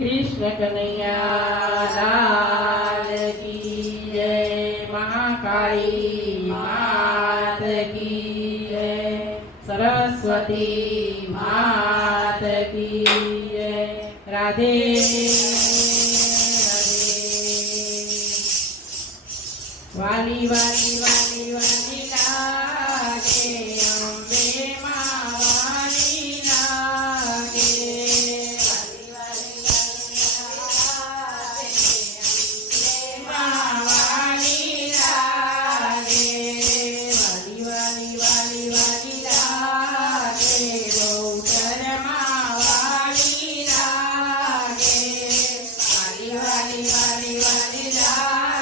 कृष्ण कन्हैया लाल की जय। महाकाली मात की जय। सरस्वती मात की जय। राधे वाली वाली वाली वाली लागे अम्बे माँ वाली लागे। वाली वाली माँ वाली लागे। वाली वाली वाली वाली लागे गौचर माँ वाली लागे। वाली वाली वाली वाली लागे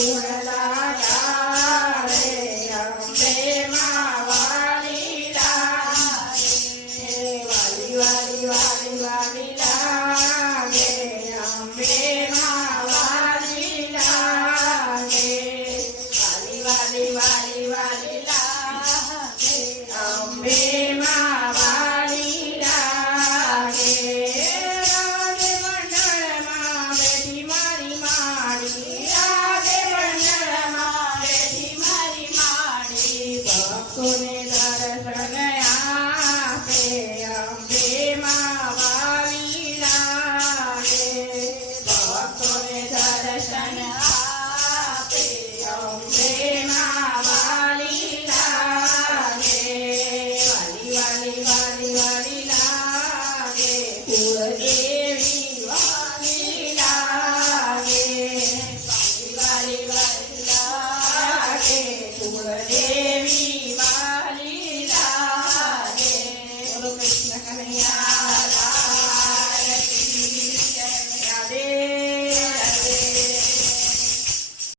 ગુણલા ગાવે અંબે માં વાલી લાગે વાલી વાલી વાલી વાલી લાગે અંબે માં વાલી લાગે વાલી વાલી વાલી વાલી લાગે અંબે માં વાલી લાગે રાધે મંડળમાં બેઠી મારી માડી રાધે મંડળમાં બેઠી મારી માડી ભક્તોને દર્શન આપે અંબે માં વાલી લાગે ભક્તોને દર્શન આપે અંબે માં વાલી લાગે વાલી વાલી વાલી વાલી લાગે કુળદેવી વાલી લાગે વાલી વાલી લાગે કુળદેવી વાલી લાગે બોલો કૃષ્ણ કનૈયા